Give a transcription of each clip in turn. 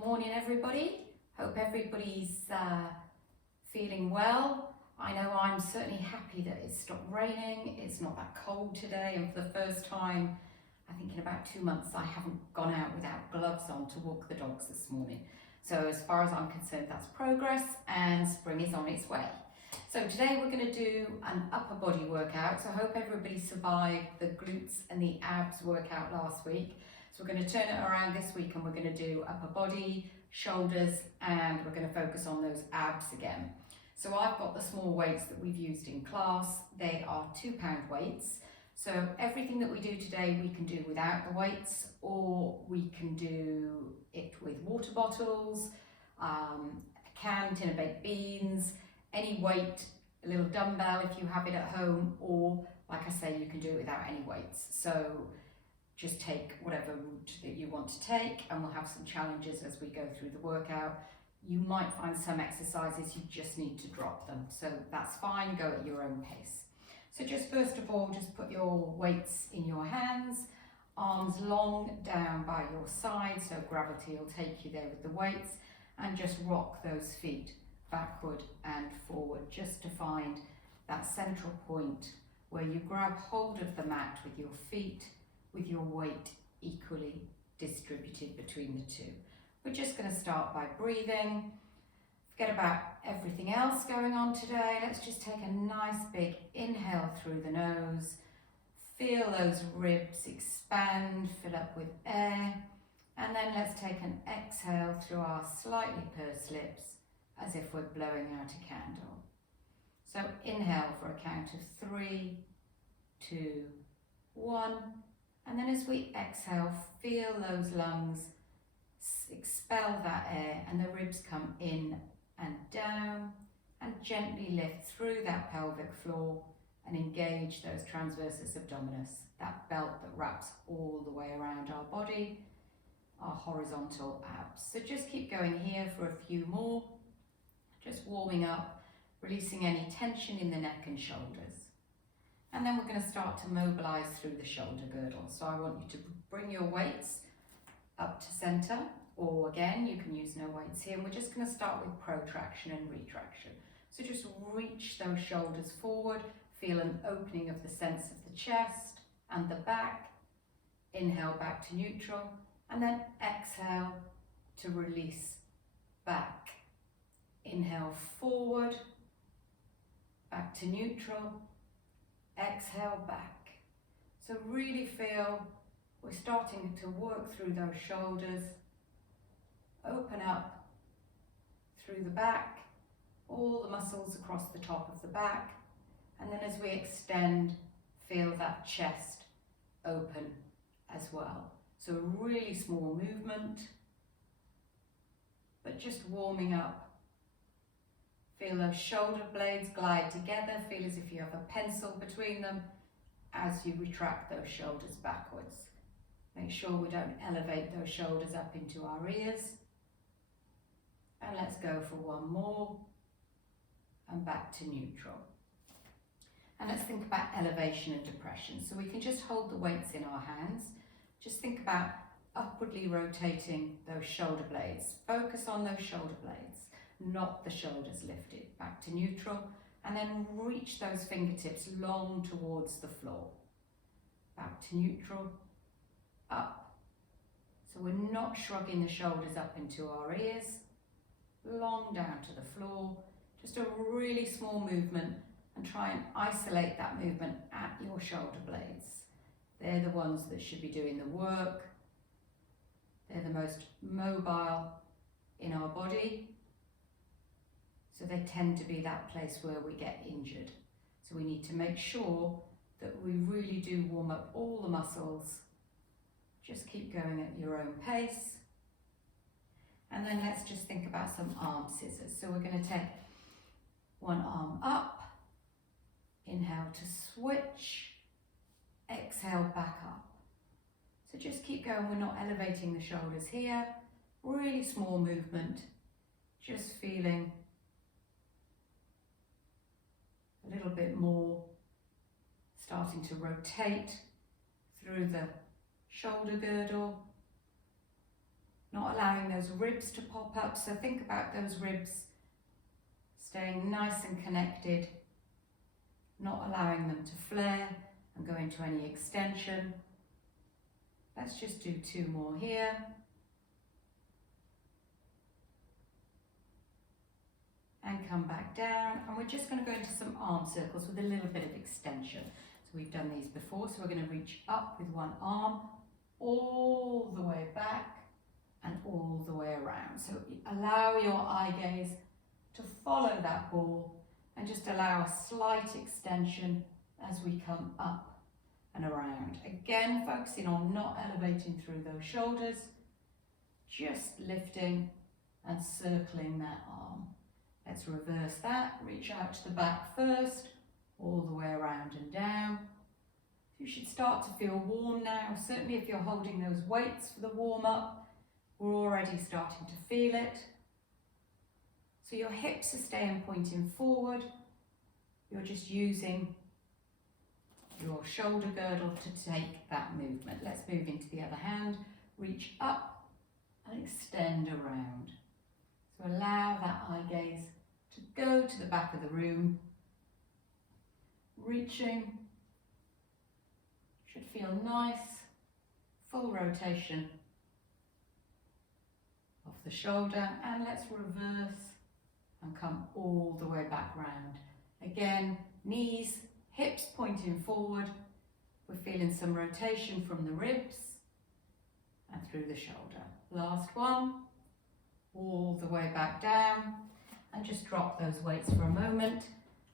Morning everybody, hope everybody's feeling well. I know I'm certainly happy that it's stopped raining, it's not that cold today, and for the first time I think in about 2 months I haven't gone out without gloves on to walk the dogs this morning. So as far as I'm concerned, that's progress and spring is on its way. So today we're going to do an upper body workout, so I hope everybody survived the glutes and the abs workout last week. So we're going to turn it around this week and we're going to do upper body, shoulders, and we're going to focus on those abs again. So I've got the small weights that we've used in class. They are £2 weights. So everything that we do today we can do without the weights, or we can do it with water bottles, a can, tin of baked beans, any weight, a little dumbbell if you have it at home, or like I say, you can do it without any weights. So just take whatever route that you want to take, and we'll have some challenges as we go through the workout. You might find some exercises you just need to drop them, so that's fine, go at your own pace. So just first of all, just put your weights in your hands, arms long down by your side, so gravity will take you there with the weights, and just rock those feet backward and forward just to find that central point where you grab hold of the mat with your feet, with your weight equally distributed between the two. We're just going to start by breathing. Forget about everything else going on today. Let's just take a nice big inhale through the nose. Feel those ribs expand, fill up with air. And then let's take an exhale through our slightly pursed lips as if we're blowing out a candle. So inhale for a count of 3, 2, 1. And then as we exhale, feel those lungs expel that air and the ribs come in and down, and gently lift through that pelvic floor and engage those transversus abdominis, that belt that wraps all the way around our body, our horizontal abs. So just keep going here for a few more, just warming up, releasing any tension in the neck and shoulders. And then we're going to start to mobilize through the shoulder girdle. So I want you to bring your weights up to center, or again, you can use no weights here. And we're just going to start with protraction and retraction. So just reach those shoulders forward, feel an opening of the sense of the chest and the back. Inhale back to neutral, and then exhale to release back. Inhale forward, back to neutral. Exhale back. So really feel we're starting to work through those shoulders. Open up through the back, all the muscles across the top of the back. And then as we extend, feel that chest open as well. So a really small movement, but just warming up. Feel those shoulder blades glide together, feel as if you have a pencil between them as you retract those shoulders backwards. Make sure we don't elevate those shoulders up into our ears. And let's go for one more, and back to neutral. And let's think about elevation and depression. So we can just hold the weights in our hands. Just think about upwardly rotating those shoulder blades. Focus on those shoulder blades, not the shoulders lifted. Back to neutral, and then reach those fingertips long towards the floor. Back to neutral, up. So we're not shrugging the shoulders up into our ears, long down to the floor. Just a really small movement, and try and isolate that movement at your shoulder blades. They're the ones that should be doing the work. They're the most mobile in our body. So they tend to be that place where we get injured. So we need to make sure that we really do warm up all the muscles. Just keep going at your own pace. And then let's just think about some arm scissors. So we're going to take one arm up, inhale to switch, exhale back up. So just keep going, we're not elevating the shoulders here. Really small movement, just feeling a little bit more, starting to rotate through the shoulder girdle. not allowing those ribs to pop up. So think about those ribs staying nice and connected, not allowing them to flare and go into any extension. Let's just do 2 more here. And come back down, and we're just going to go into some arm circles with a little bit of extension. So we've done these before, so we're going to reach up with one arm, all the way back and all the way around. So allow your eye gaze to follow that ball and just allow a slight extension as we come up and around. Again, focusing on not elevating through those shoulders, just lifting and circling that arm. Let's reverse that, reach out to the back first, all the way around and down. You should start to feel warm now. Certainly if you're holding those weights for the warm up, we're already starting to feel it. So your hips are staying pointing forward. You're just using your shoulder girdle to take that movement. Let's move into the other hand. Reach up and extend around. So allow that eye gaze to go to the back of the room. Reaching. Should feel nice. Full rotation of the shoulder. And let's reverse and come all the way back round. Again, knees, hips pointing forward. We're feeling some rotation from the ribs and through the shoulder. Last one, all the way back down, and just drop those weights for a moment.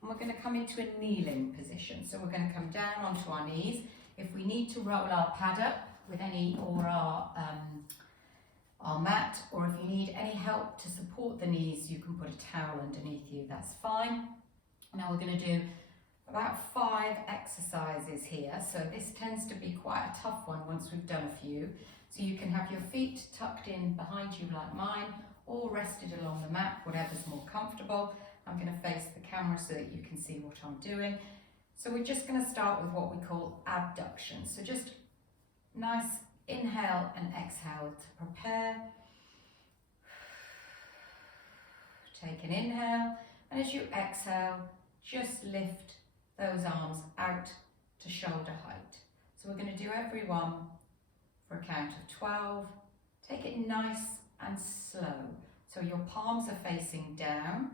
And we're going to come into a kneeling position. So we're going to come down onto our knees. If we need to roll our pad up with any, or our mat, or if you need any help to support the knees, you can put a towel underneath you, that's fine. Now we're going to do about 5 exercises here. So this tends to be quite a tough one once we've done a few. So you can have your feet tucked in behind you like mine, or rested along the mat, whatever's more comfortable. I'm going to face the camera so that you can see what I'm doing. So we're just going to start with what we call abduction. So just nice inhale and exhale to prepare. Take an inhale, and as you exhale, just lift those arms out to shoulder height. So we're going to do every one for a count of 12. Take it nice and slow. So your palms are facing down,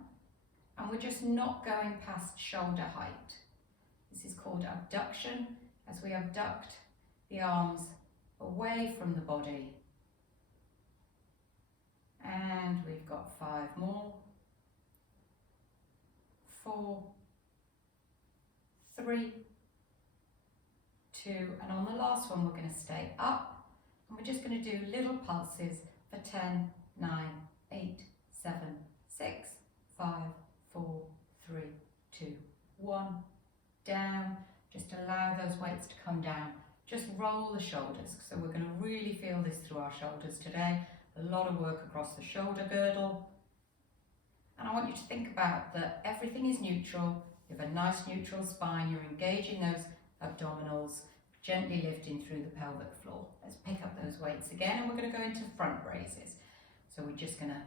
and we're just not going past shoulder height. This is called abduction, as we abduct the arms away from the body. And we've got 5 more. 4, 3, 2, and on the last one we're going to stay up, and we're just going to do little pulses for 10, 9, 8, 7, 6, 5, 4, 3, 2, 1, down. Just allow those weights to come down. Just roll the shoulders. So we're going to really feel this through our shoulders today. A lot of work across the shoulder girdle. And I want you to think about that everything is neutral. You have a nice neutral spine. You're engaging those abdominals, gently lifting through the pelvic floor. Let's pick up those weights again, and we're going to go into front raises. So we're just going to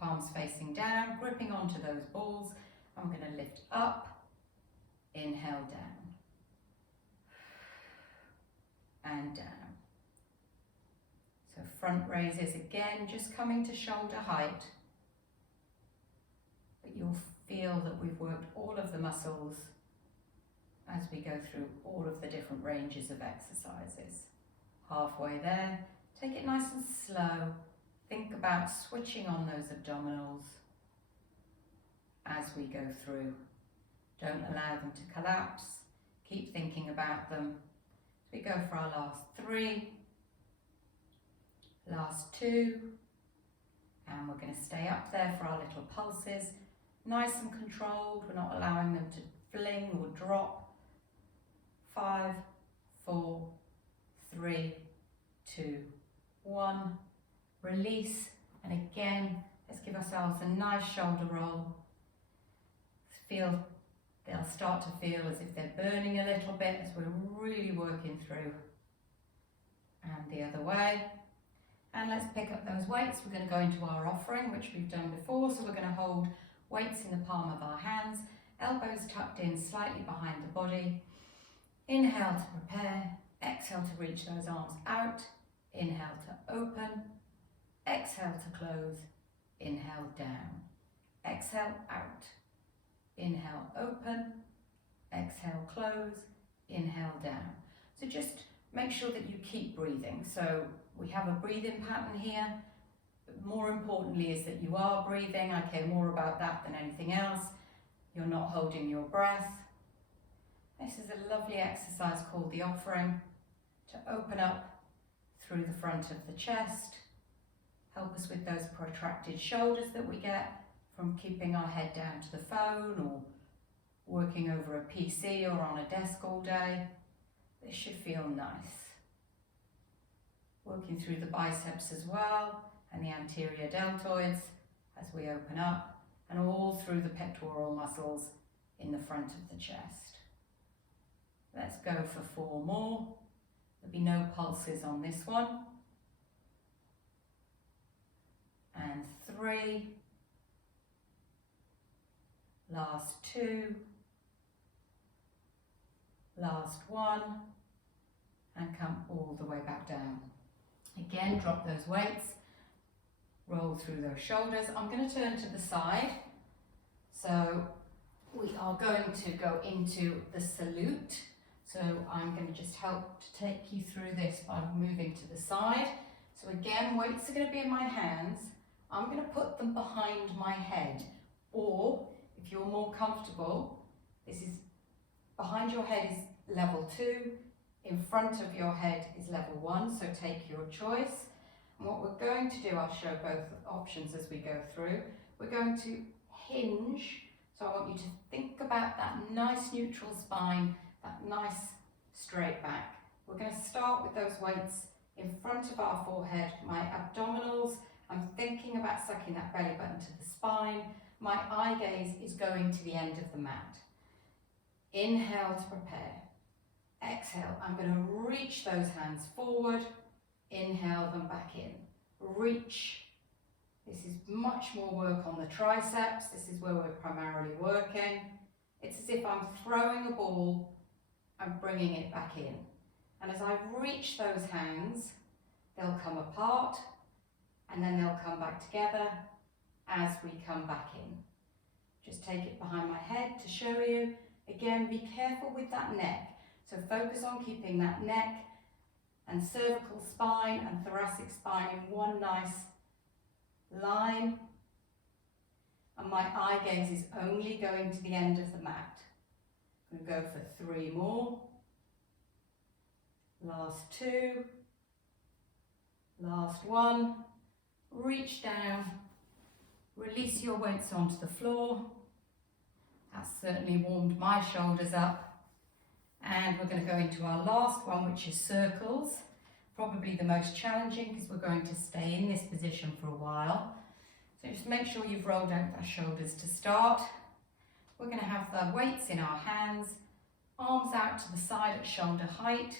palms facing down, gripping onto those balls. I'm going to lift up, inhale down, and down. So front raises again, just coming to shoulder height. But you'll feel that we've worked all of the muscles as we go through all of the different ranges of exercises. Halfway there, take it nice and slow. Think about switching on those abdominals as we go through. Don't allow them to collapse. Keep thinking about them. We go for our last 3, last 2, and we're going to stay up there for our little pulses. Nice and controlled. We're not allowing them to fling or drop. 5, 4, 3, 2, 1. Release, and again, let's give ourselves a nice shoulder roll. They'll start to feel as if they're burning a little bit as we're really working through. And the other way. And And let's pick up those weights. We're going to go into our offering, which we've done before. So we're going to hold weights in the palm of our hands, elbows tucked in slightly behind the body. Inhale to prepare, exhale to reach those arms out, inhale to open, exhale to close, inhale down, exhale out, inhale open, exhale close, inhale down. So just make sure that you keep breathing. So we have a breathing pattern here. But more importantly is that you are breathing. I care more about that than anything else. You're not holding your breath. This is a lovely exercise called the offering to open up through the front of the chest. Help us with those protracted shoulders that we get from keeping our head down to the phone or working over a PC or on a desk all day. This should feel nice. Working through the biceps as well and the anterior deltoids as we open up, and all through the pectoral muscles in the front of the chest. Let's go for 4 more. There'll be no pulses on this one. And 3. Last 2. Last 1. And come all the way back down. Again, drop those weights. Roll through those shoulders. I'm going to turn to the side. So we are going to go into the salute. So I'm going to just help to take you through this by moving to the side. So again, weights are going to be in my hands. I'm going to put them behind my head. Or if you're more comfortable, this is behind your head is level 2. In front of your head is level 1, so take your choice. And what we're going to do, I'll show both options as we go through. We're going to hinge, so I want you to think about that nice neutral spine, that nice straight back. We're going to start with those weights in front of our forehead, my abdominals. I'm thinking about sucking that belly button to the spine. My eye gaze is going to the end of the mat. Inhale to prepare. Exhale, I'm going to reach those hands forward, inhale them back in. Reach. This is much more work on the triceps. This is where we're primarily working. It's as if I'm throwing a ball and bringing it back in. And as I reach those hands, they'll come apart and then they'll come back together as we come back in. Just take it behind my head to show you. Again, be careful with that neck. So focus on keeping that neck and cervical spine and thoracic spine in one nice line. And my eye gaze is only going to the end of the mat. I'm going to go for 3 more. Last 2. Last 1. Reach down. Release your weights onto the floor. That's certainly warmed my shoulders up. And we're going to go into our last one, which is circles. Probably the most challenging because we're going to stay in this position for a while. So just make sure you've rolled out our shoulders to start. We're going to have the weights in our hands, arms out to the side at shoulder height.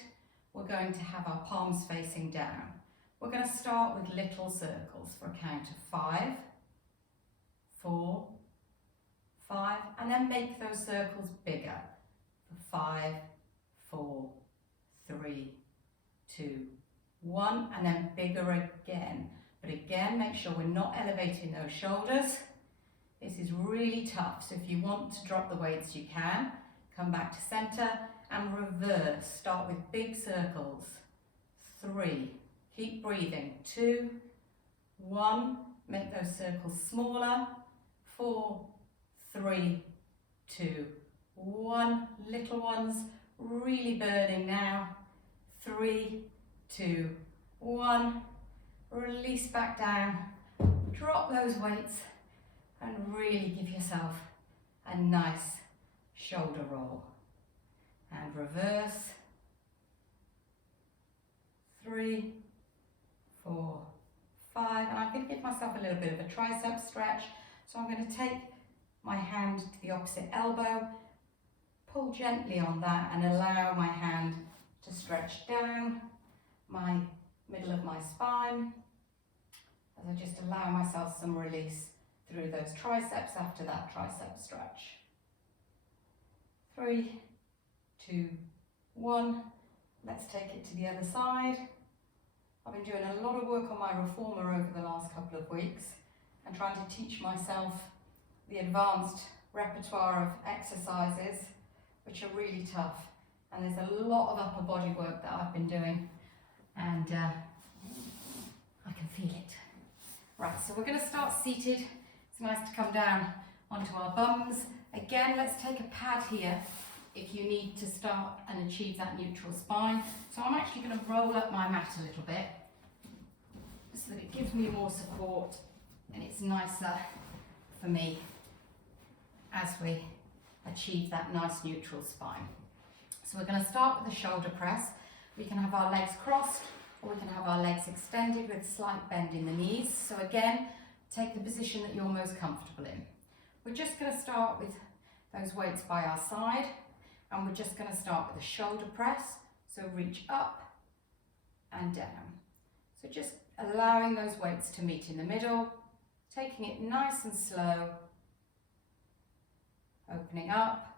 We're going to have our palms facing down. We're going to start with little circles for a count of 5, 4, 5, and then make those circles bigger. 5, 4, 3, 2, 1, and then bigger again. But again, make sure we're not elevating those shoulders. This is really tough, so if you want to drop the weights, you can. Come back to center and reverse. Start with big circles. 3, keep breathing. 2, 1, make those circles smaller. 4, 3, 2, 1, little ones, really burning now. 3, 2, 1, release back down, drop those weights and really give yourself a nice shoulder roll. And reverse. 3, 4, 5, and I'm going to give myself a little bit of a tricep stretch. So I'm going to take my hand to the opposite elbow, pull gently on that and allow my hand to stretch down my middle of my spine. as I just allow myself some release through those triceps after that tricep stretch. 3, 2, 1. Let's take it to the other side. I've been doing a lot of work on my reformer over the last couple of weeks and trying to teach myself the advanced repertoire of exercises, which are really tough. And there's a lot of upper body work that I've been doing, and I can feel it. Right, so we're going to start seated. It's nice to come down onto our bums. Again, let's take a pad here if you need to start and achieve that neutral spine. So I'm actually going to roll up my mat a little bit so that it gives me more support and it's nicer for me as we achieve that nice neutral spine. So we're going to start with the shoulder press. We can have our legs crossed, or we can have our legs extended with a slight bend in the knees. So again, take the position that you're most comfortable in. We're just going to start with those weights by our side, and we're just going to start with a shoulder press. So reach up and down. So just allowing those weights to meet in the middle, taking it nice and slow, opening up,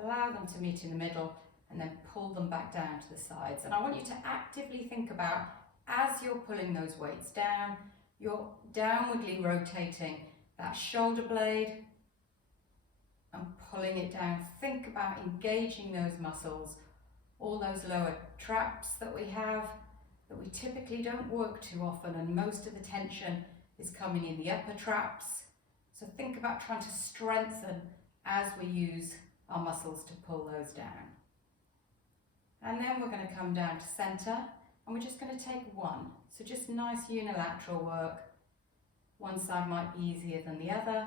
allow them to meet in the middle, and then pull them back down to the sides. And I want you to actively think about, as you're pulling those weights down, you're downwardly rotating that shoulder blade and pulling it down. Think about engaging those muscles, all those lower traps that we have, that we typically don't work too often, and most of the tension is coming in the upper traps. So think about trying to strengthen as we use our muscles to pull those down. And then we're going to come down to center, and we're just going to take 1. So just nice unilateral work. One side might be easier than the other.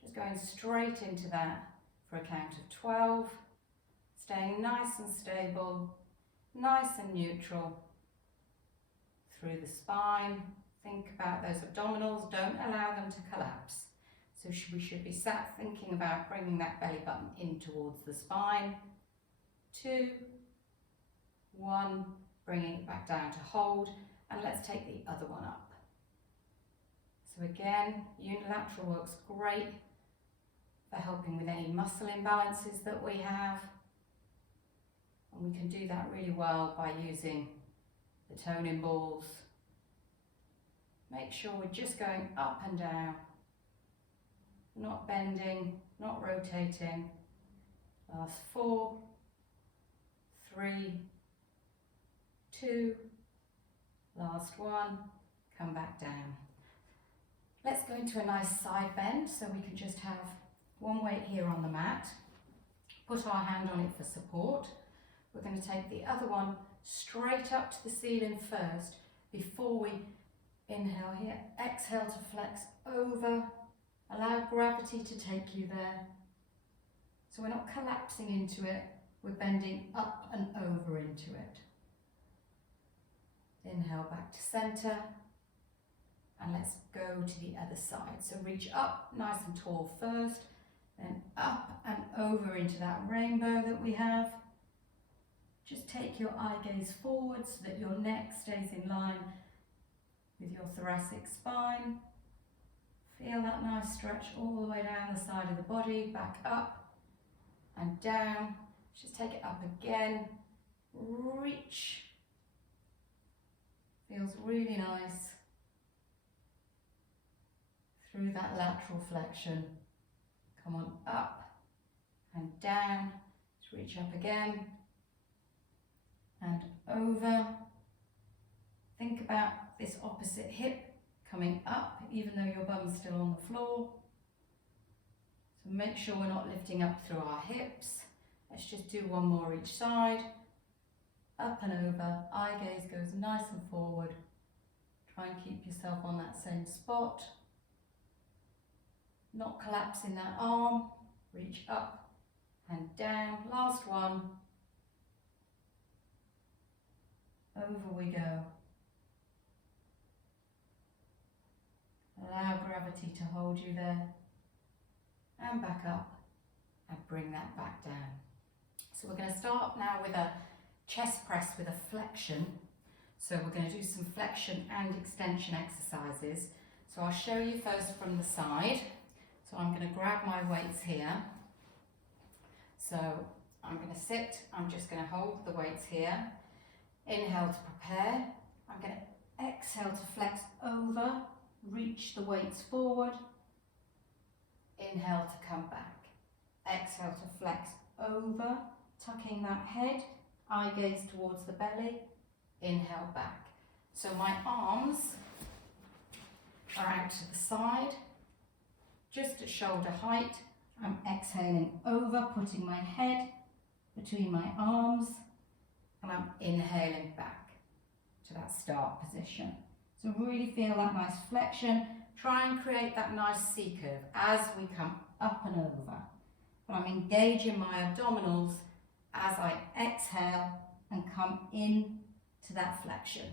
Just going straight into that for a count of 12. Staying nice and stable, nice and neutral through the spine. Think about those abdominals, don't allow them to collapse. So we should be sat thinking about bringing that belly button in towards the spine. 2, 1, bringing it back down to hold, and let's take the other one up. So again, unilateral works great for helping with any muscle imbalances that we have, and we can do that really well by using the toning balls. Make sure we're just going up and down, not bending, not rotating. Last 4, 3, 2, last 1, come back down. Let's go into a nice side bend, so we can just have one weight here on the mat, put our hand on it for support. We're going to take the other one straight up to the ceiling first before we inhale here, exhale to flex over, allow gravity to take you there. So we're not collapsing into it, we're bending up and over into it. Inhale back to center, and let's go to the other side. So reach up nice and tall first, then up and over into that rainbow that we have. Just take your eye gaze forward so that your neck stays in line with your thoracic spine. Feel that nice stretch all the way down the side of the body, back up and down. Just take it up again, reach. Feels really nice through that lateral flexion. Come on, up and down. Just reach up again and over. Think about this opposite hip coming up, even though your bum's still on the floor. So make sure we're not lifting up through our hips. Let's just do one more each side. Up and over, eye gaze goes nice and forward. Try and keep yourself on that same spot. Not collapsing that arm. Reach up and down. Last one. Over we go. Allow gravity to hold you there. And back up and bring that back down. So we're going to start now with a chest press with a flexion. So we're going to do some flexion and extension exercises. So I'll show you first from the side. So I'm going to grab my weights here. So I'm going to sit, I'm just going to hold the weights here. Inhale to prepare. I'm going to exhale to flex over, reach the weights forward. Inhale to come back. Exhale to flex over, tucking that head, eye gaze towards the belly. Inhale back. So my arms are out to the side, just at shoulder height. I'm exhaling over, putting my head between my arms, and I'm inhaling back to that start position. So really feel that nice flexion. Try and create that nice C curve as we come up and over. But I'm engaging my abdominals as I exhale and come in to that flexion.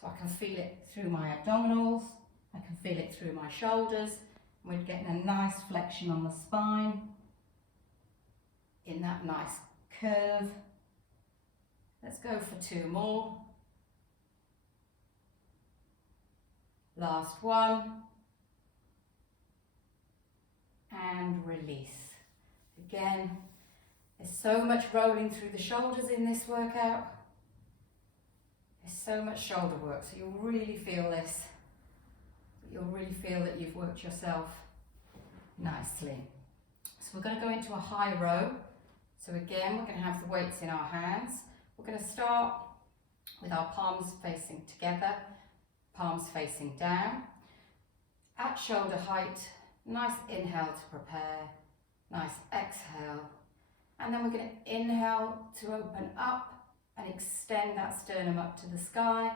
So I can feel it through my abdominals, I can feel it through my shoulders. We're getting a nice flexion on the spine, in that nice curve. Let's go for 2 more. Last one. And release. Again, there's so much rolling through the shoulders in this workout. There's so much shoulder work, so you'll really feel this. You'll really feel that you've worked yourself nicely. So we're going to go into a high row. So again, we're going to have the weights in our hands. We're going to start with our palms facing together, palms facing down. At shoulder height, nice inhale to prepare, nice exhale. And then we're going to inhale to open up and extend that sternum up to the sky.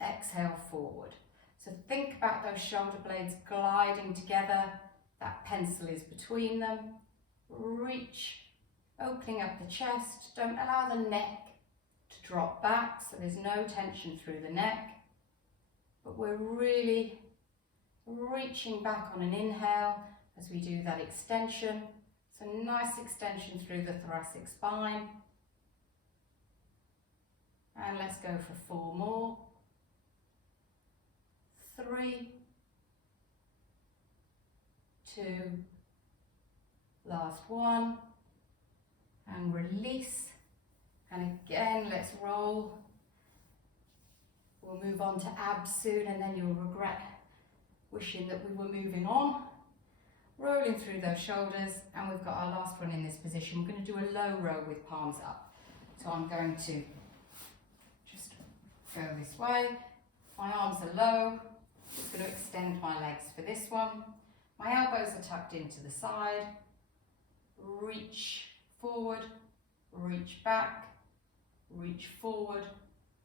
Exhale forward. So think about those shoulder blades gliding together. That pencil is between them. Reach, opening up the chest. Don't allow the neck to drop back, so there's no tension through the neck. But we're really reaching back on an inhale as we do that extension. So nice extension through the thoracic spine. And let's go for 4 more. 3, 2, last one, and release. And again, let's roll. We'll move on to abs soon, and then you'll regret wishing that we were moving on. Rolling through those shoulders, and we've got our last one in this position. We're going to do a low row with palms up. So I'm going to just go this way. My arms are low. Just going to extend my legs for this one. My elbows are tucked into the side. Reach forward, reach back, reach forward,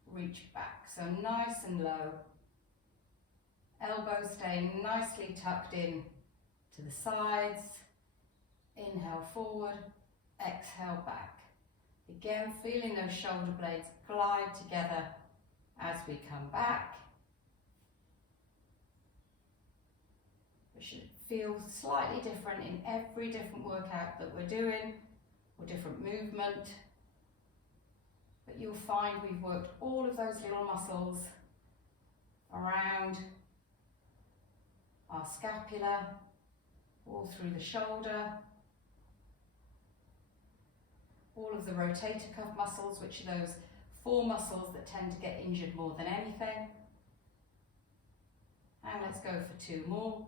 reach back. So nice and low. Elbows staying nicely tucked in to the sides. Inhale forward, exhale back. Again, feeling those shoulder blades glide together as we come back. It should feel slightly different in every different workout that we're doing, or different movement. But you'll find we've worked all of those little muscles around our scapula, all through the shoulder, all of the rotator cuff muscles, which are those 4 muscles that tend to get injured more than anything. And let's go for 2 more.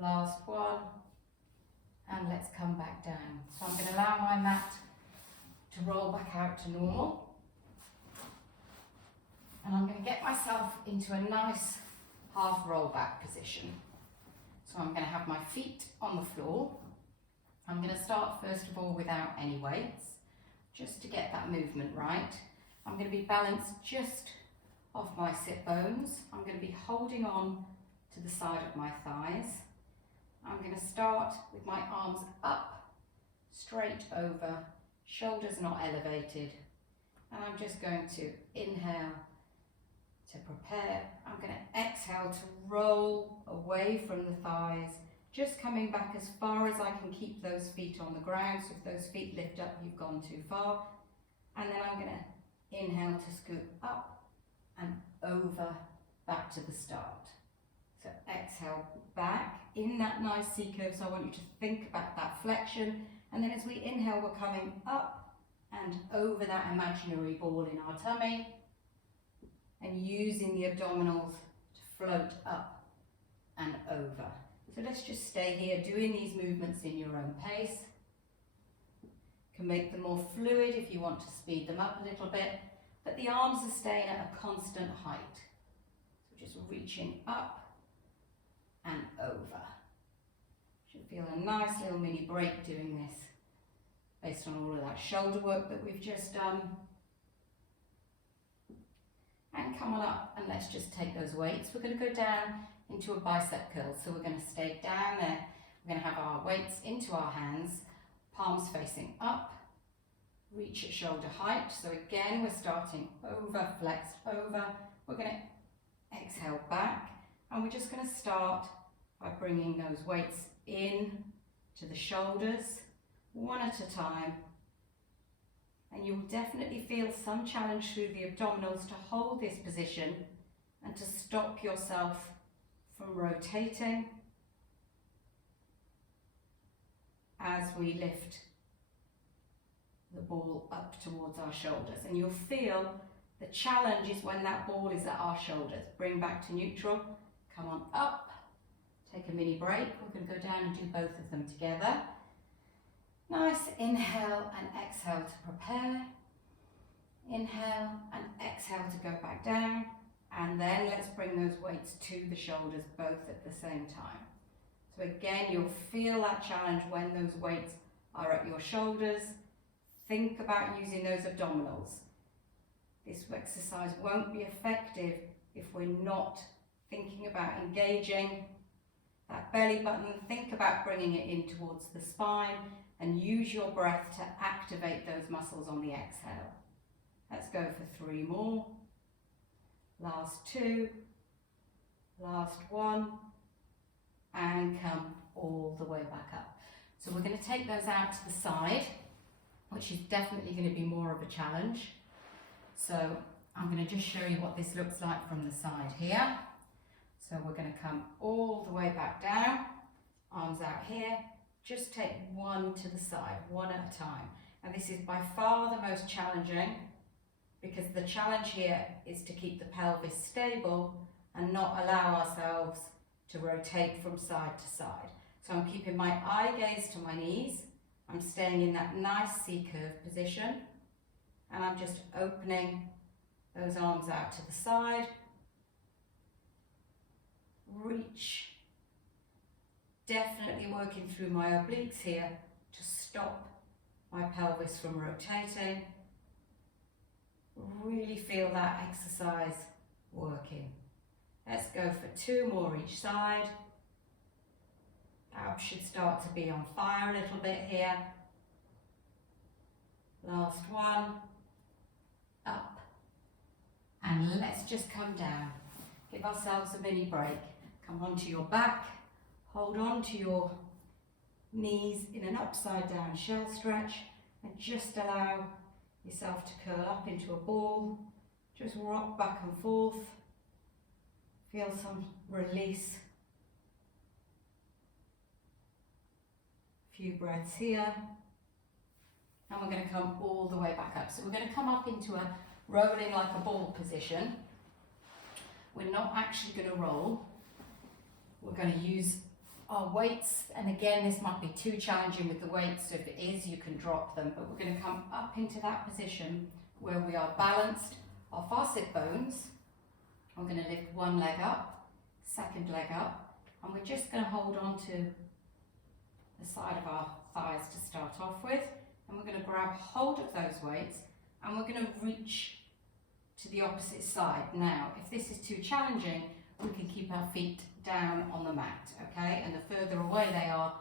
Last one. And let's come back down. So I'm going to allow my mat to roll back out to normal. And I'm going to get myself into a nice half roll back position. So I'm going to have my feet on the floor. I'm going to start first of all without any weights, just to get that movement right. I'm going to be balanced just off my sit bones. I'm going to be holding on to the side of my thighs. I'm going to start with my arms up, straight over, shoulders not elevated. And I'm just going to inhale to prepare. I'm going to exhale to roll away from the thighs, just coming back as far as I can keep those feet on the ground. So if those feet lift up, you've gone too far. And then I'm going to inhale to scoop up and over back to the start. So exhale back in that nice C curve. So I want you to think about that flexion. And then as we inhale, we're coming up and over that imaginary ball in our tummy and using the abdominals to float up and over. So let's just stay here doing these movements in your own pace. You can make them more fluid if you want to speed them up a little bit, but the arms are staying at a constant height. So just reaching up and over. Should feel a nice little mini break doing this based on all of that shoulder work that we've just done. And come on up and let's just take those weights. We're going to go down into a bicep curl. So we're going to stay down there. We're going to have our weights into our hands, palms facing up, reach at shoulder height. So again, we're starting over, flexed over. We're going to exhale back, and we're just going to start by bringing those weights in to the shoulders, one at a time. And you'll definitely feel some challenge through the abdominals to hold this position and to stop yourself from rotating as we lift the ball up towards our shoulders. And you'll feel the challenge is when that ball is at our shoulders. Bring back to neutral, come on up, take a mini break. We're going to go down and do both of them together. Nice inhale and exhale to prepare. Inhale and exhale to go back down. And then let's bring those weights to the shoulders both at the same time. So again, you'll feel that challenge when those weights are at your shoulders. Think about using those abdominals. This exercise won't be effective if we're not thinking about engaging that belly button. Think about bringing it in towards the spine and use your breath to activate those muscles on the exhale. Let's go for 3 more. Last 2, last 1, and come all the way back up. So we're going to take those out to the side, which is definitely going to be more of a challenge. So I'm going to just show you what this looks like from the side here. So we're going to come all the way back down, arms out here. Just take one to the side, one at a time. And this is by far the most challenging, because the challenge here is to keep the pelvis stable and not allow ourselves to rotate from side to side. So I'm keeping my eye gaze to my knees. I'm staying in that nice C-curve position, and I'm just opening those arms out to the side. Reach. Definitely working through my obliques here to stop my pelvis from rotating. Really feel that exercise working. Let's go for 2 more each side. Abs should start to be on fire a little bit here. Last one. Up. And let's just come down. Give ourselves a mini break. Come onto your back. Hold on to your knees in an upside down shell stretch, and just allow yourself to curl up into a ball. Just rock back and forth. Feel some release. A few breaths here. And we're going to come all the way back up. So we're going to come up into a rolling like a ball position. We're not actually going to roll. We're going to use our weights, and again, this might be too challenging with the weights, so if it is, you can drop them, but we're going to come up into that position where we are balanced off our sit bones. I'm going to lift one leg up, second leg up, and we're just going to hold on to the side of our thighs to start off with, and we're going to grab hold of those weights, and we're going to reach to the opposite side. Now, if this is too challenging, we can keep our feet down on the mat, okay? And the further away they are,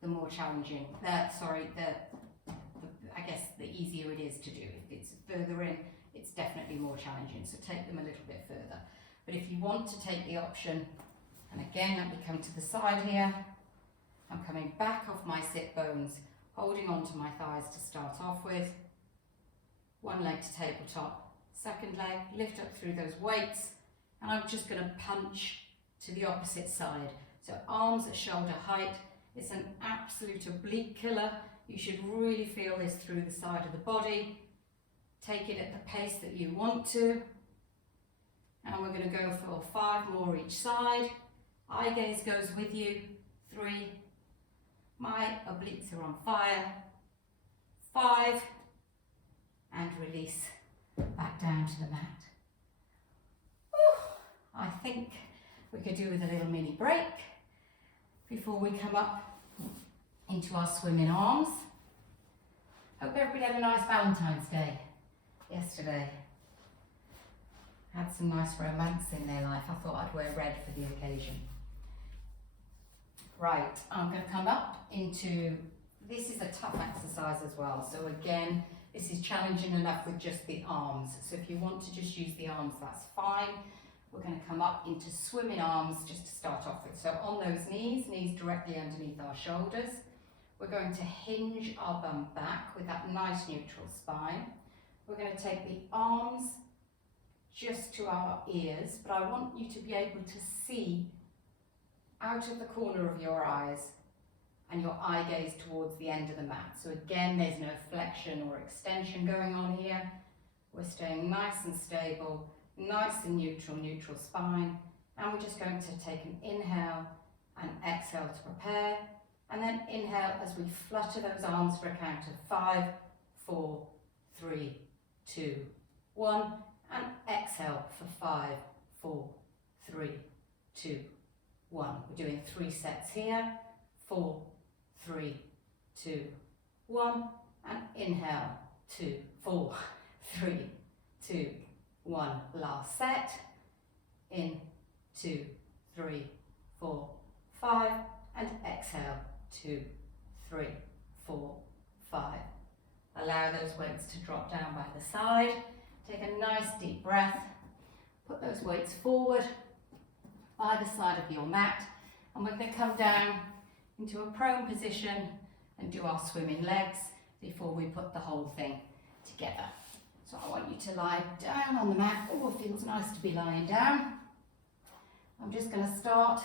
the more challenging. I guess the easier it is to do. If it's further in, it's definitely more challenging. So take them a little bit further. But if you want to take the option, and again, let me come to the side here. I'm coming back off my sit bones, holding onto my thighs to start off with. One leg to tabletop, second leg, lift up through those weights, and I'm just going to punch to the opposite side. So arms at shoulder height. It's an absolute oblique killer. You should really feel this through the side of the body. Take it at the pace that you want to. And we're going to go for 5 more each side. Eye gaze goes with you. 3. My obliques are on fire. 5. And release back down to the mat. Whew. I think we could do with a little mini break before we come up into our swimming arms. Hope everybody had a nice Valentine's Day yesterday. Had some nice romance in their life. I thought I'd wear red for the occasion. Right, I'm going to come up into, this is a tough exercise as well. So again, this is challenging enough with just the arms. So if you want to just use the arms, that's fine. We're going to come up into swimming arms just to start off with. So on those knees directly underneath our shoulders. We're going to hinge our bum back with that nice neutral spine. We're going to take the arms just to our ears, but I want you to be able to see out of the corner of your eyes and your eye gaze towards the end of the mat. So again, there's no flexion or extension going on here. We're staying nice and stable, nice and neutral spine. And we're just going to take an inhale and exhale to prepare. And then inhale as we flutter those arms for a count of 5, 4, 3, 2, 1. And exhale for 5, 4, 3, 2, 1. We're doing 3 sets here. 4, 3, 2, 1. And inhale, 2, 4, 3, 2, 1. Last set. In, 2, 3, 4, 5. And exhale, 2, 3, 4, 5. Allow those weights to drop down by the side. Take a nice deep breath. Put those weights forward by the side of your mat. And we're going to come down into a prone position and do our swimming legs before we put the whole thing together. So I want you to lie down on the mat. Oh, it feels nice to be lying down. I'm just going to start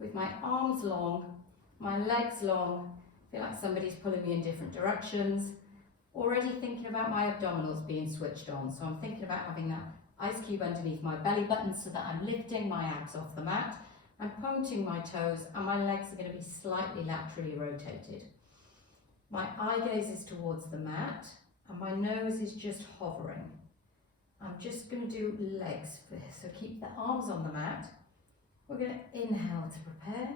with my arms long, my legs long. I feel like somebody's pulling me in different directions. Already thinking about my abdominals being switched on. So I'm thinking about having that ice cube underneath my belly button so that I'm lifting my abs off the mat. I'm pointing my toes and my legs are going to be slightly laterally rotated. My eye gaze is towards the mat and my nose is just hovering. I'm just going to do legs for this. So keep the arms on the mat. We're going to inhale to prepare.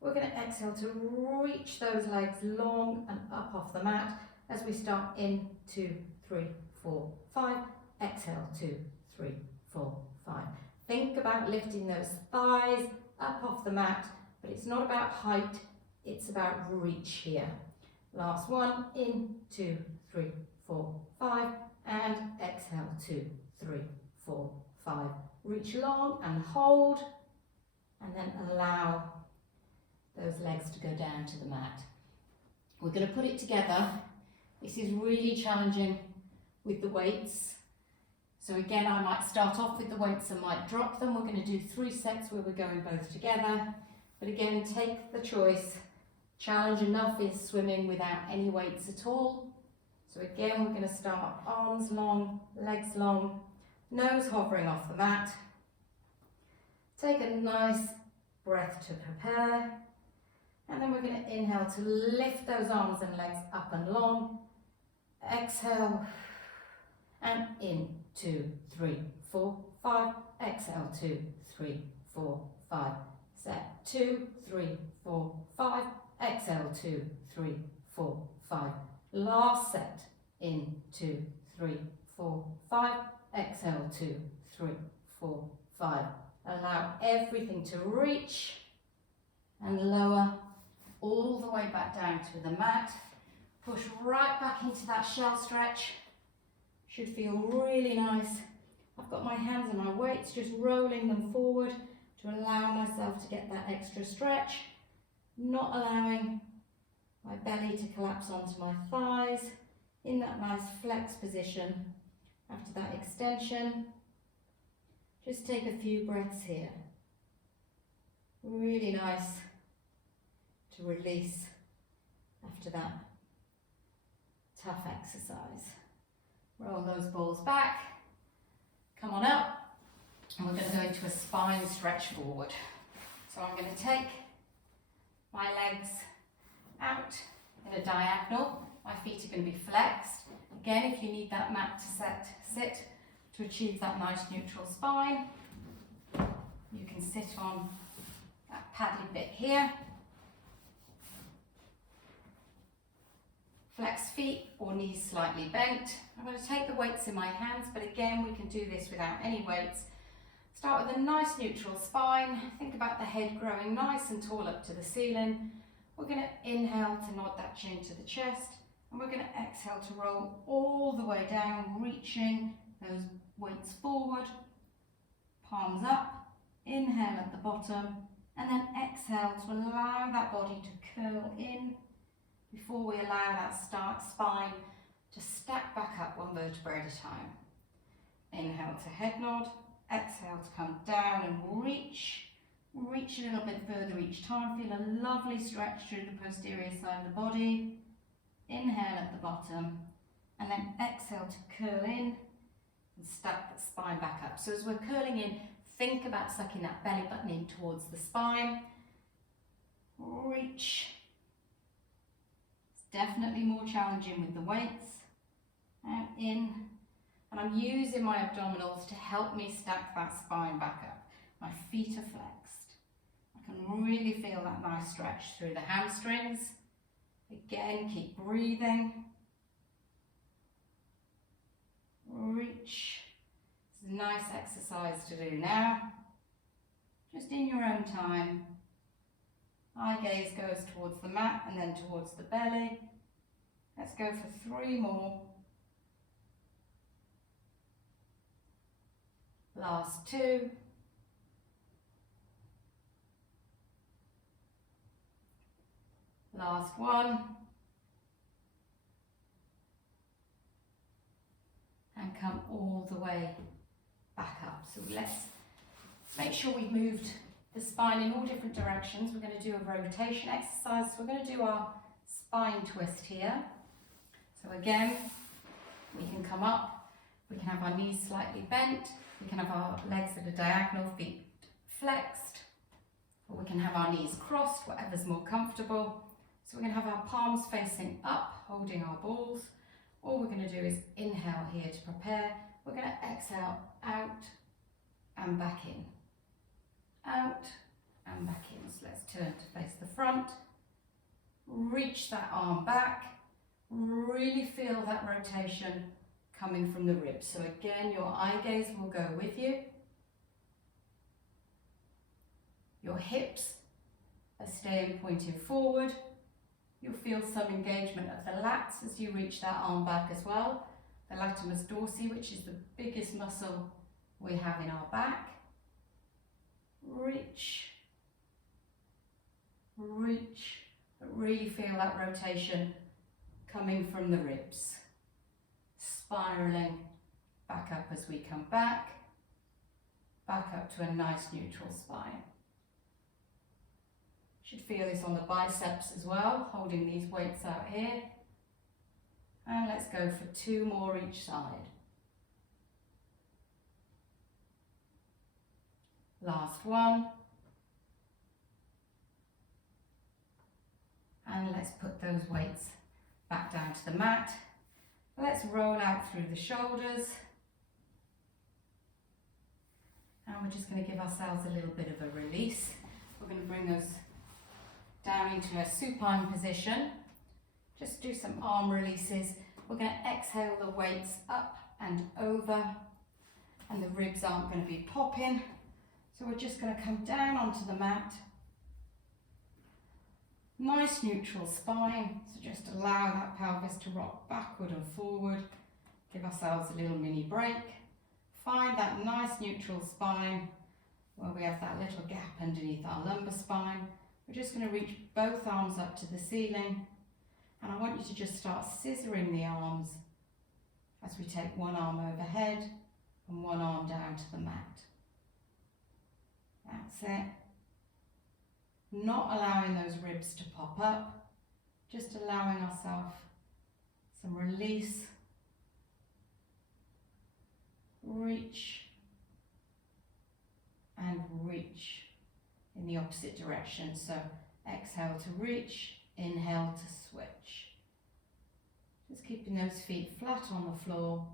We're going to exhale to reach those legs long and up off the mat as we start in 2, 3, 4, 5. Exhale 2, 3, 4, 5. Think about lifting those thighs up off the mat, but it's not about height, it's about reach here. Last one, in 2, 3, 4, 5, and exhale 2, 3, 4, 5. Reach long and hold, and then allow those legs to go down to the mat. We're going to put it together. This is really challenging with the weights. So again, I might start off with the weights and might drop them. We're going to do 3 sets where we're going both together. But again, take the choice. Challenge enough is swimming without any weights at all. So again, we're going to start arms long, legs long, nose hovering off the mat. Take a nice breath to prepare. And then we're going to inhale to lift those arms and legs up and long. Exhale. And in 2, 3, 4, 5. Exhale 2, 3, 4, 5. Set 2, 3, 4, 5. Exhale 2, 3, 4, 5. Last set. In 2, 3, 4, 5. Exhale 2, 3, 4, 5. Allow everything to reach and lower all the way back down to the mat. Push right back into that shell stretch. Should feel really nice. I've got my hands and my weights, just rolling them forward to allow myself to get that extra stretch, not allowing my belly to collapse onto my thighs in that nice flex position after that extension. Just take a few breaths here. Really nice to release after that tough exercise. Roll those balls back, come on up, and we're going to go into a spine stretch forward. So I'm going to take my legs out in a diagonal. My feet are going to be flexed. Again, if you need that mat to sit to achieve that nice neutral spine, you can sit on that padded bit here. Flex feet or knees slightly bent. I'm going to take the weights in my hands, but again, we can do this without any weights. Start with a nice neutral spine. Think about the head growing nice and tall up to the ceiling. We're going to inhale to nod that chin to the chest, and we're going to exhale to roll all the way down, reaching those weights forward, palms up, inhale at the bottom, and then exhale to allow that body to curl in before we allow that spine to stack back up one vertebra at a time. Inhale to head nod, exhale to come down and reach a little bit further each time. Feel a lovely stretch through the posterior side of the body. Inhale at the bottom, and then exhale to curl in and stack the spine back up. So as we're curling in, think about sucking that belly button in towards the spine. Reach. It's definitely more challenging with the weights. And in. And I'm using my abdominals to help me stack that spine back up. My feet are flexed. I can really feel that nice stretch through the hamstrings. Again, keep breathing. Reach. It's a nice exercise to do now. Just in your own time. Eye gaze goes towards the mat and then towards the belly. Let's go for 3 more. Last 2. Last 1. And come all the way back up. So let's make sure we've moved the spine in all different directions. We're going to do a rotation exercise. So we're going to do our spine twist here. So again, we can come up, we can have our knees slightly bent, we can have our legs at a diagonal, feet flexed, or we can have our knees crossed, whatever's more comfortable. So we're going to have our palms facing up, holding our balls. All we're going to do is inhale here to prepare. We're going to exhale out and back in. Out and back in. So let's turn to face the front. Reach that arm back. Really feel that rotation coming from the ribs. So again, your eye gaze will go with you. Your hips are staying pointing forward. You'll feel some engagement of the lats as you reach that arm back as well. The latimus dorsi, which is the biggest muscle we have in our back. Reach, reach, but really feel that rotation coming from the ribs. Spiraling back up as we come back up to a nice neutral spine. Should feel this on the biceps as well, holding these weights out here. And let's go for 2 more each side. Last 1. And let's put those weights back down to the mat. Let's roll out through the shoulders. And we're just going to give ourselves a little bit of a release. We're going to bring those down into a supine position. Just do some arm releases. We're going to exhale the weights up and over, and the ribs aren't going to be popping. So we're just going to come down onto the mat. Nice neutral spine. So just allow that pelvis to rock backward and forward. Give ourselves a little mini break. Find that nice neutral spine where we have that little gap underneath our lumbar spine. We're just going to reach both arms up to the ceiling, and I want you to just start scissoring the arms as we take one arm overhead down to the mat. That's it. Not allowing those ribs to pop up, just allowing ourselves some release. Reach and reach in the opposite direction. So exhale to reach, inhale to switch. Just keeping those feet flat on the floor.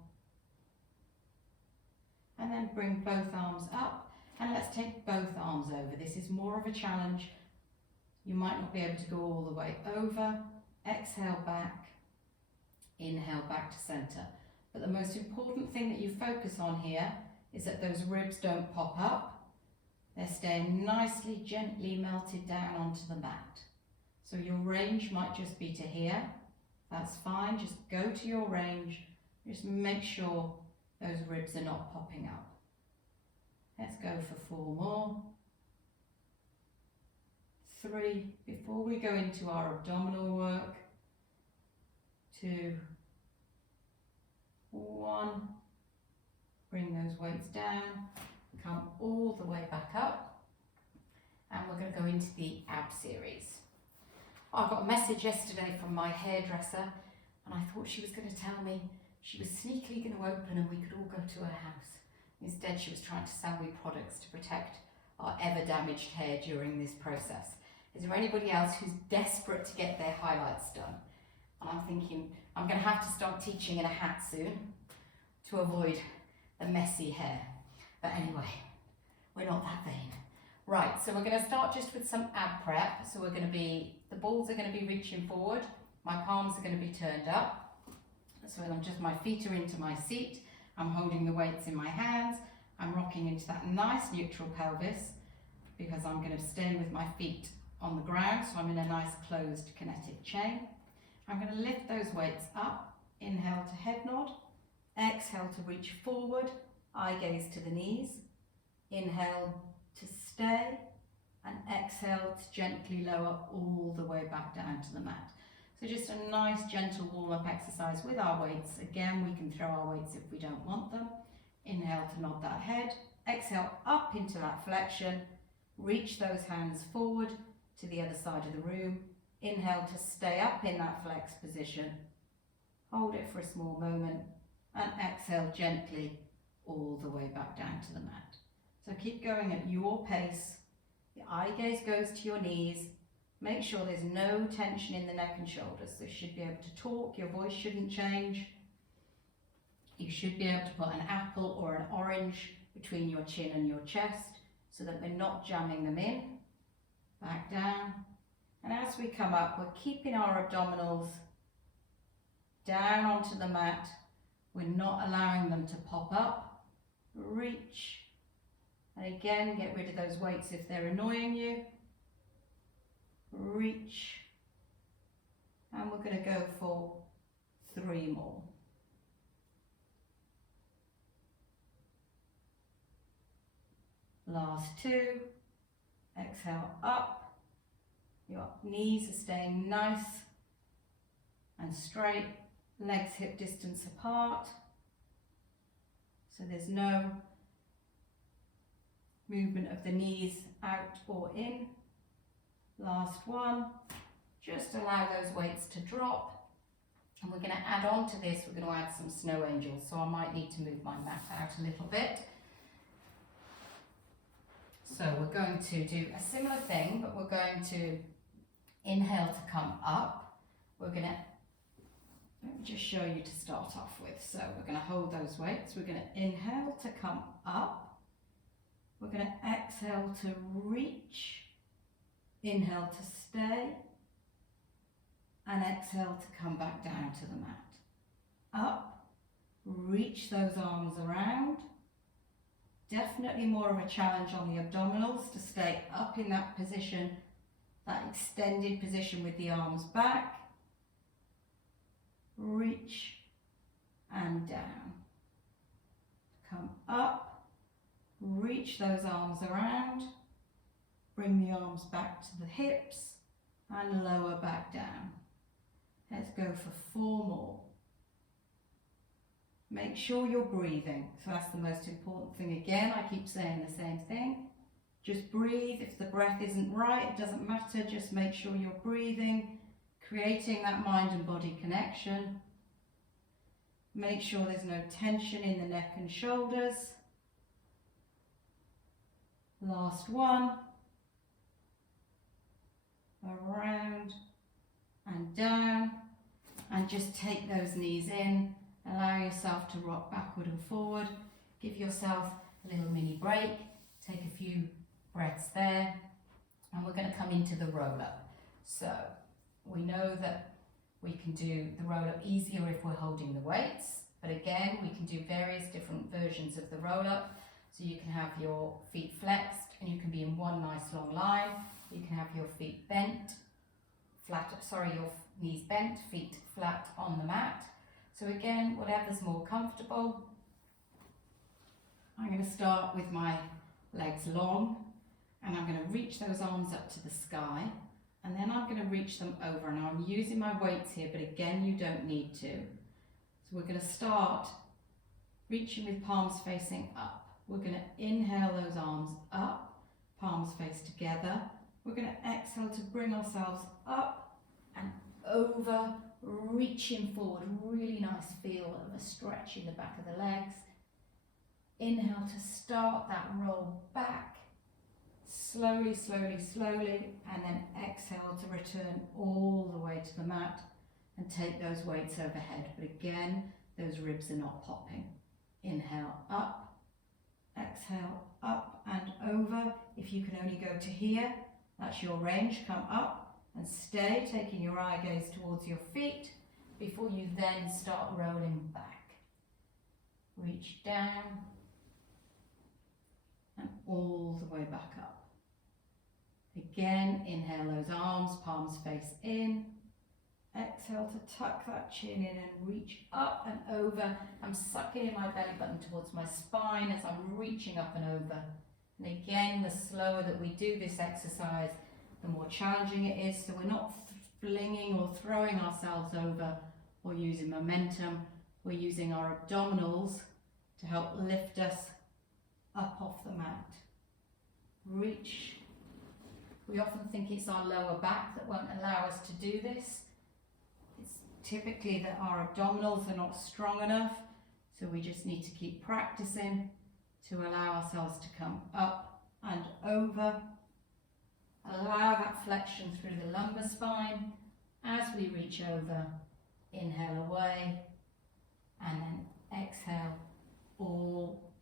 And then bring both arms up, and let's take both arms over. This is more of a challenge. You might not be able to go all the way over. Exhale back, inhale back to center. But the most important thing that you focus on here is that those ribs don't pop up. They're staying nicely, gently melted down onto the mat. So your range might just be to here. That's fine, just go to your range. Just make sure those ribs are not popping up. Let's go for 4 more. 3, before we go into our abdominal work. 2, 1. Bring those weights down, come all the way back up. And we're going to go into the ab series. I got a message yesterday from my hairdresser, and I thought she was going to tell me she was sneakily going to open and we could all go to her house. Instead, she was trying to sell me products to protect our ever damaged hair during this process. Is there anybody else who's desperate to get their highlights done? And I'm thinking I'm going to have to start teaching in a hat soon to avoid the messy hair. But anyway, we're not that vain. Right, so we're going to start just with some ab prep. So we're going to be, the balls are going to be reaching forward. My palms are going to be turned up. So I'm just, my feet are into my seat. I'm holding the weights in my hands. I'm rocking into that nice neutral pelvis because I'm going to stay with my feet on the ground. So I'm in a nice closed kinetic chain. I'm going to lift those weights up. Inhale to head nod. Exhale to reach forward. Eye gaze to the knees. Inhale to stay. And exhale to gently lower all the way back down to the mat. So just a nice gentle warm-up exercise with our weights. Again, we can throw our weights if we don't want them. Inhale to nod that head. Exhale up into that flexion. Reach those hands forward to the other side of the room. Inhale to stay up in that flex position. Hold it for a small moment. And exhale gently all the way back down to the mat. So keep going at your pace. The eye gaze goes to your knees. Make sure there's no tension in the neck and shoulders. So you should be able to talk, your voice shouldn't change. You should be able to put an apple or an orange between your chin and your chest so that we're not jamming them in. Back down. And as we come up, we're keeping our abdominals down onto the mat. We're not allowing them to pop up. Reach. And again, get rid of those weights if they're annoying you. Reach. And we're going to go for 3 more. Last 2. Exhale up. Your knees are staying nice and straight. Legs hip distance apart. So there's no movement of the knees out or in. Last one. Just allow those weights to drop. And we're going to add on to this, we're going to add some snow angels. So I might need to move my mat out a little bit. So we're going to do a similar thing, but we're going to inhale to come up. We're going to, let me just show you to start off with. So we're going to hold those weights. We're going to inhale to come up. We're going to exhale to reach. Inhale to stay. And exhale to come back down to the mat. Up. Reach those arms around. Definitely more of a challenge on the abdominals to stay up in that position, that extended position with the arms back. Reach and down. Come up, reach those arms around, bring the arms back to the hips and lower back down. Let's go for 4 more. Make sure you're breathing. So that's the most important thing. Again, I keep saying the same thing. Just breathe. If the breath isn't right, it doesn't matter. Just make sure you're breathing, creating that mind and body connection. Make sure there's no tension in the neck and shoulders. Last one. Around and down. And just take those knees in. Allow yourself to rock backward and forward. Give yourself a little mini break. Take a few breaths there. And we're going to come into the roll-up. So we know that we can do the roll-up easier if we're holding the weights. But again, we can do various different versions of the roll-up. So you can have your feet flexed and you can be in one nice long line. You can have your feet bent, your knees bent, feet flat on the mat. So again, whatever's more comfortable. I'm going to start with my legs long and I'm going to reach those arms up to the sky and then I'm going to reach them over. Now I'm using my weights here, but again, you don't need to. So we're going to start reaching with palms facing up. We're going to inhale those arms up, palms face together. We're going to exhale to bring ourselves up and over, reaching forward. Really nice feel of a stretch in the back of the legs. Inhale to start that roll back. Slowly, slowly, slowly. And then exhale to return all the way to the mat and take those weights overhead. But again, those ribs are not popping. Inhale up, exhale up and over. If you can only go to here, that's your range. Come up and stay, taking your eye gaze towards your feet before you then start rolling back. Reach down and all the way back up. Again, inhale those arms, palms face in. Exhale to tuck that chin in and reach up and over. I'm sucking in my belly button towards my spine as I'm reaching up and over. And again, the slower that we do this exercise, the more challenging it is. So we're not flinging or throwing ourselves over or using momentum. We're using our abdominals to help lift us up off the mat. Reach. We often think it's our lower back that won't allow us to do this. It's typically that our abdominals are not strong enough, so we just need to keep practicing to allow ourselves to come up and over. Allow that flexion through the lumbar spine as we reach over. Inhale away and then exhale all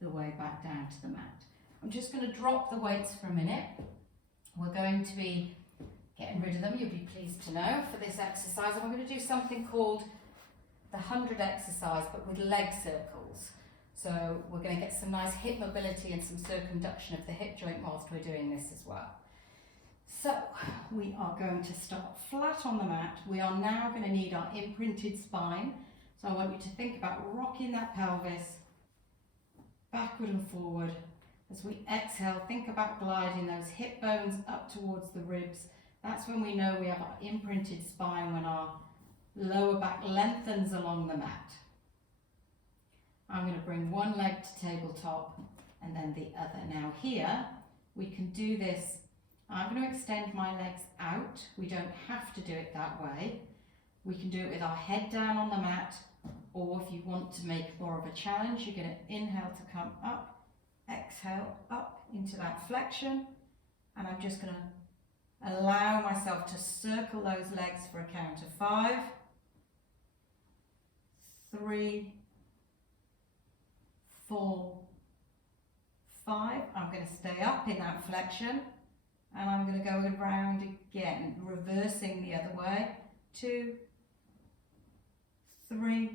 the way back down to the mat. I'm just going to drop the weights for a minute. We're going to be getting rid of them, you'll be pleased to know, for this exercise. And we're going to do something called the 100 exercise, but with leg circles. So we're going to get some nice hip mobility and some circumduction of the hip joint whilst we're doing this as well. So we are going to start flat on the mat. We are now going to need our imprinted spine. So I want you to think about rocking that pelvis backward and forward. As we exhale, think about gliding those hip bones up towards the ribs. That's when we know we have our imprinted spine, when our lower back lengthens along the mat. I'm going to bring one leg to tabletop and then the other. Now here, we can do this. I'm going to extend my legs out. We don't have to do it that way. We can do it with our head down on the mat, or if you want to make more of a challenge, you're going to inhale to come up. Exhale up into that flexion, and I'm just going to allow myself to circle those legs for a count of 5, 3, 4, 5. I'm going to stay up in that flexion and I'm going to go around again, reversing the other way. 2, 3,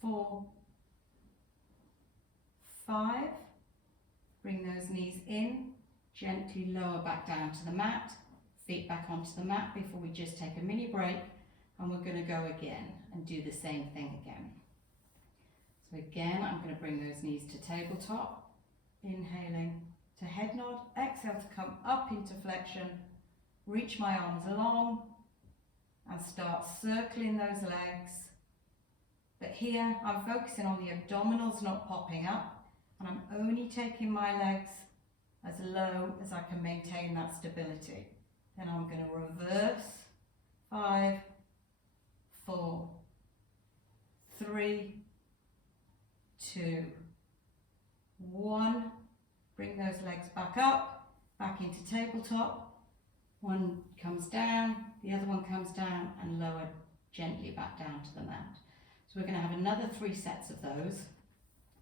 4, 5. Bring those knees in, gently lower back down to the mat, feet back onto the mat before we just take a mini break, and we're going to go again and do the same thing again. So again, I'm going to bring those knees to tabletop, inhaling to head nod, exhale to come up into flexion, reach my arms along and start circling those legs But here I'm focusing on the abdominals not popping up, and I'm only taking my legs as low as I can maintain that stability. Then I'm going to reverse. 5, 4, 3, 2, 1. Bring those legs back up, back into tabletop. One comes down, the other one comes down, and lower gently back down to the mat. So we're going to have another 3 sets of those,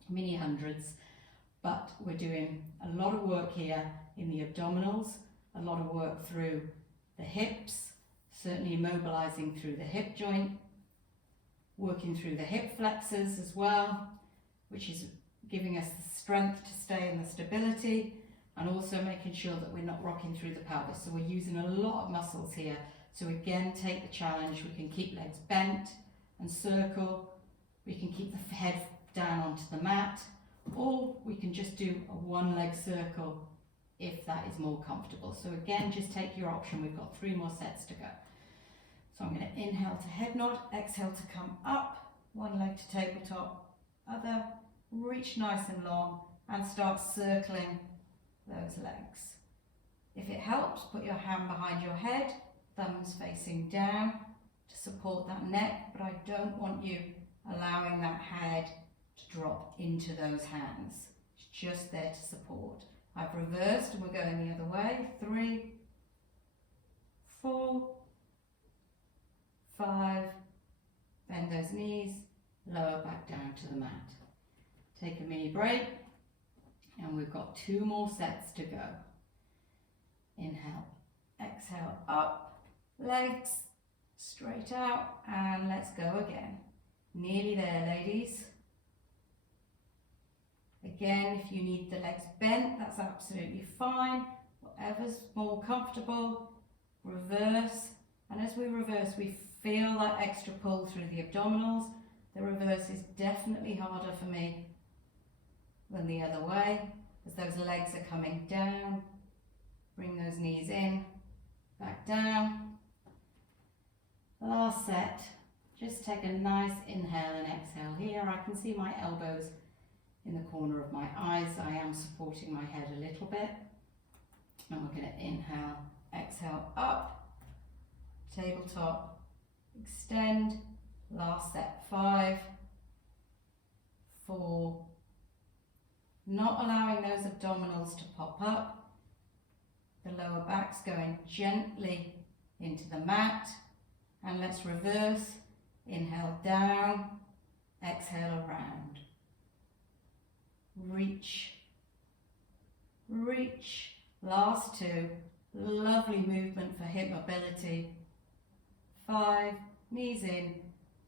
mini hundreds, but we're doing a lot of work here in the abdominals, a lot of work through the hips, certainly mobilizing through the hip joint, working through the hip flexors as well, which is giving us the strength to stay in the stability, and also making sure that we're not rocking through the pelvis. So we're using a lot of muscles here. So again, take the challenge. We can keep legs bent and circle. We can keep the head down onto the mat, or we can just do a 1-leg circle if that is more comfortable. So again, just take your option. We've got 3 more sets to go. So I'm going to inhale to head nod, exhale to come up, 1 leg to tabletop, other, reach nice and long, and start circling those legs. If it helps, put your hand behind your head, thumbs facing down to support that neck, but I don't want you allowing that head to drop into those hands. It's just there to support. I've reversed and we're going the other way. 3, 4, 5, bend those knees, lower back down to the mat. Take a mini break, and we've got 2 more sets to go. Inhale, exhale, up, legs straight out, and let's go again. Nearly there, ladies. Again, if you need the legs bent, that's absolutely fine. Whatever's more comfortable. Reverse, and as we reverse, we feel that extra pull through the abdominals. The reverse is definitely harder for me than the other way, as those legs are coming down. Bring those knees in, back down. Last set, just take a nice inhale and exhale here. I can see my elbows in the corner of my eyes. I am supporting my head a little bit. And we're going to inhale, exhale, up, tabletop, extend. Last set, 5, 4, not allowing those abdominals to pop up. The lower back's going gently into the mat. And let's reverse. Inhale down, exhale around. Reach, reach. Last 2, lovely movement for hip mobility. 5, knees in,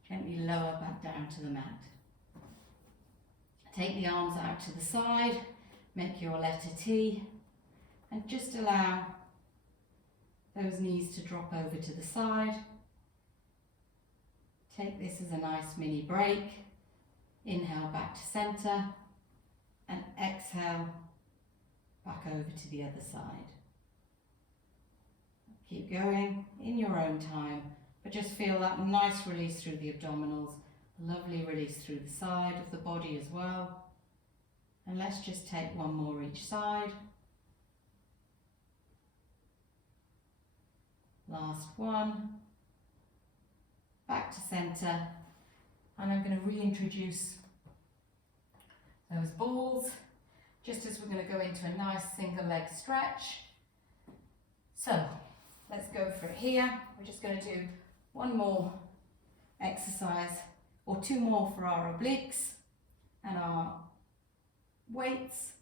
gently lower back down to the mat. Take the arms out to the side, make your letter T, and just allow those knees to drop over to the side. Take this as a nice mini break. Inhale back to center, and exhale back over to the other side. Keep going in your own time, but just feel that nice release through the abdominals, lovely release through the side of the body as well. And let's just take 1 more each side. Last one. Back to center. And I'm going to reintroduce those balls, just as we're going to go into a nice single leg stretch. So let's go for it here. We're just going to do 1 more exercise, or 2 more for our obliques and our weights.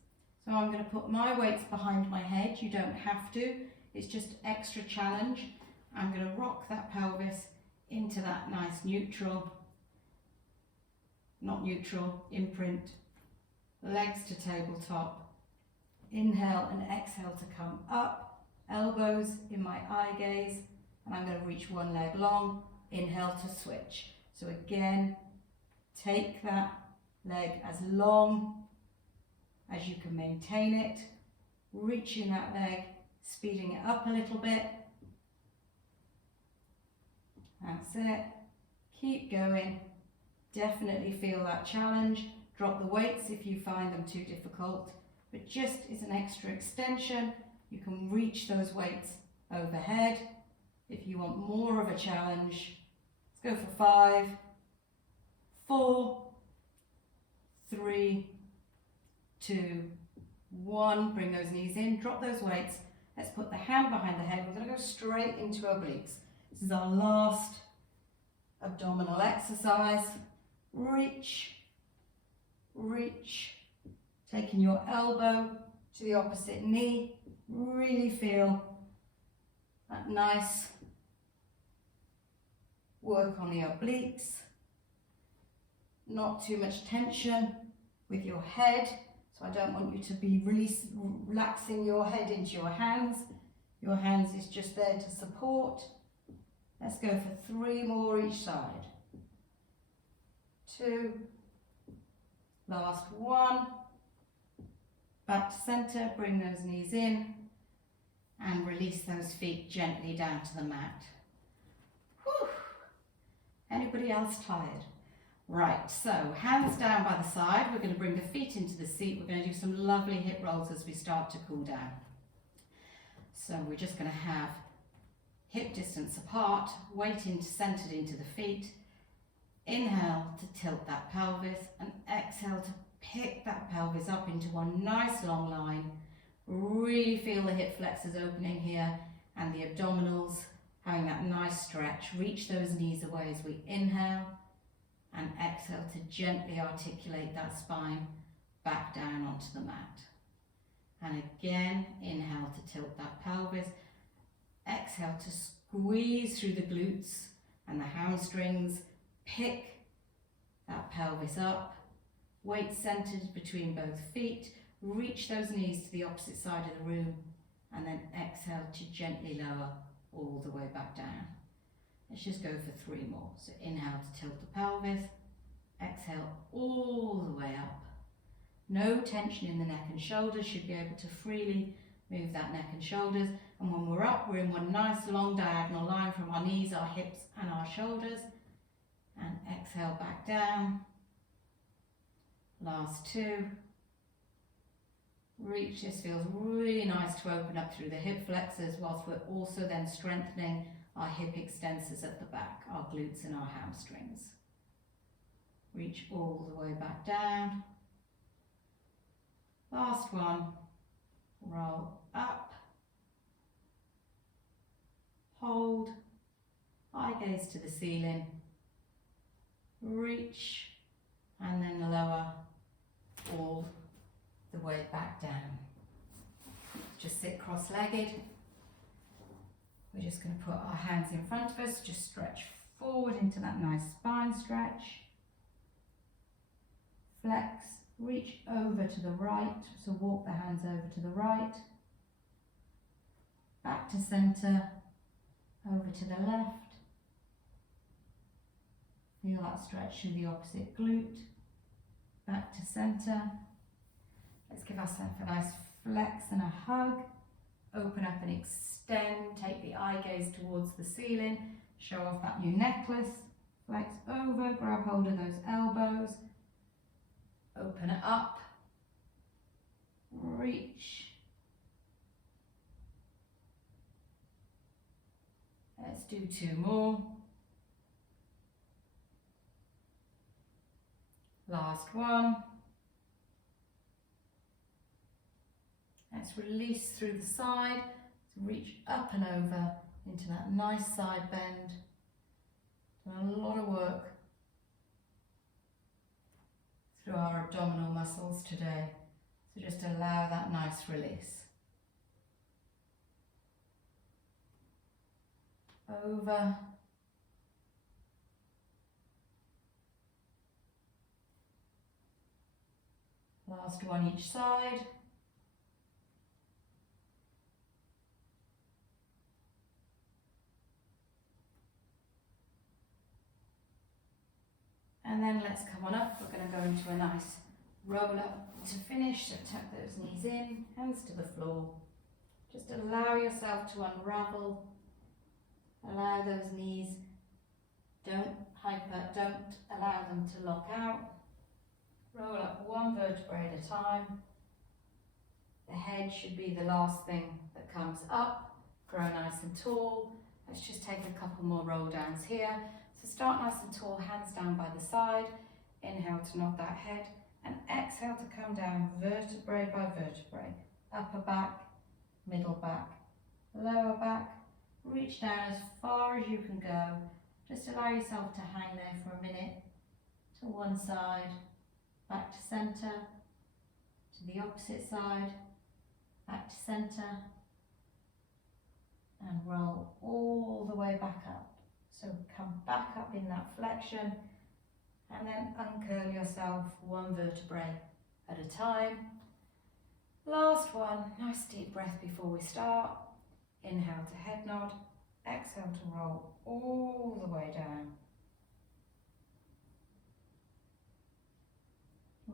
So I'm going to put my weights behind my head. You don't have to, it's just extra challenge. I'm going to rock that pelvis into that nice neutral, not neutral, imprint. Legs to tabletop. Inhale and exhale to come up. Elbows in my eye gaze, and I'm going to reach 1 leg long. Inhale to switch. So again, take that leg as long as you can maintain it. Reaching that leg, speeding it up a little bit. That's it. Keep going. Definitely feel that challenge. Drop the weights if you find them too difficult, but just as an extra extension, you can reach those weights overhead. If you want more of a challenge, let's go for 5, 4, 3, 2, 1. Bring those knees in, drop those weights. Let's put the hand behind the head. We're going to go straight into obliques. This is our last abdominal exercise. Reach, reach, taking your elbow to the opposite knee. Really feel that nice work on the obliques. Not too much tension with your head, so I don't want you to be relaxing your head into your hands. Your hands is just there to support. Let's go for 3 more each side. 2, last 1, back to center, bring those knees in and release those feet gently down to the mat. Whew. Anybody else tired? Right, so hands down by the side, we're going to bring the feet into the seat. We're going to do some lovely hip rolls as we start to cool down. So we're just going to have hip distance apart, weight centered into the feet. Inhale to tilt that pelvis and exhale to pick that pelvis up into one nice long line. Really feel the hip flexors opening here and the abdominals having that nice stretch. Reach those knees away as we inhale and exhale to gently articulate that spine back down onto the mat. And again, inhale to tilt that pelvis. Exhale to squeeze through the glutes and the hamstrings. Pick that pelvis up, weight centered between both feet, reach those knees to the opposite side of the room, and then exhale to gently lower all the way back down. Let's just go for 3 more. So inhale to tilt the pelvis, exhale all the way up. No tension in the neck and shoulders, should be able to freely move that neck and shoulders. And when we're up, we're in one nice long diagonal line from our knees, our hips and our shoulders. And exhale back down. Last 2. Reach. This feels really nice to open up through the hip flexors whilst we're also then strengthening our hip extensors at the back, our glutes and our hamstrings. Reach all the way back down. Last one. Roll up. Hold. Eye gaze to the ceiling. Reach and then lower all the way back down. Just sit cross-legged. We're just going to put our hands in front of us, just stretch forward into that nice spine stretch. Flex, reach over to the right, so walk the hands over to the right. Back to center, over to the left. Feel that stretch through the opposite glute. Back to center. Let's give ourselves a nice flex and a hug. Open up and extend. Take the eye gaze towards the ceiling. Show off that new necklace. Flex over, grab hold of those elbows. Open it up. Reach. Let's do 2 more. Last one. Let's release through the side. So reach up and over into that nice side bend. Done a lot of work through our abdominal muscles today. So just allow that nice release. Over. Last one each side. And then let's come on up. We're going to go into a nice roll up to finish. So tuck those knees in, hands to the floor. Just allow yourself to unravel. Allow those knees Don't allow them to lock out. Roll up one vertebrae at a time. The head should be the last thing that comes up. Grow nice and tall. Let's just take a couple more roll downs here. So start nice and tall, hands down by the side. Inhale to nod that head and exhale to come down vertebrae by vertebrae. Upper back, middle back, lower back. Reach down as far as you can go. Just allow yourself to hang there for a minute. To one side, back to centre, to the opposite side, back to centre, and roll all the way back up. So come back up in that flexion and then uncurl yourself one vertebrae at a time. Last one, nice deep breath before we start. Inhale to head nod, exhale to roll all the way down.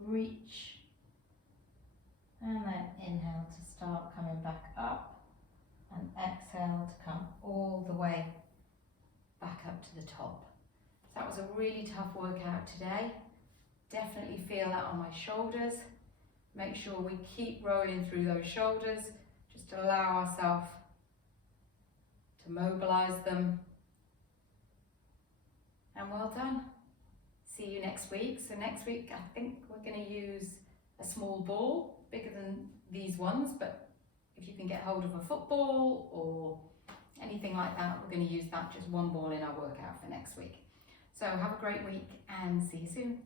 Reach, and then inhale to start coming back up, and exhale to come all the way back up to the top. So that was a really tough workout today. Definitely feel that on my shoulders. Make sure we keep rolling through those shoulders, just to allow ourselves to mobilize them. And well done. See you next week. So next week I think we're going to use a small ball, bigger than these ones, but if you can get hold of a football or anything like that, we're going to use that, just one ball in our workout for next week. So have a great week and see you soon.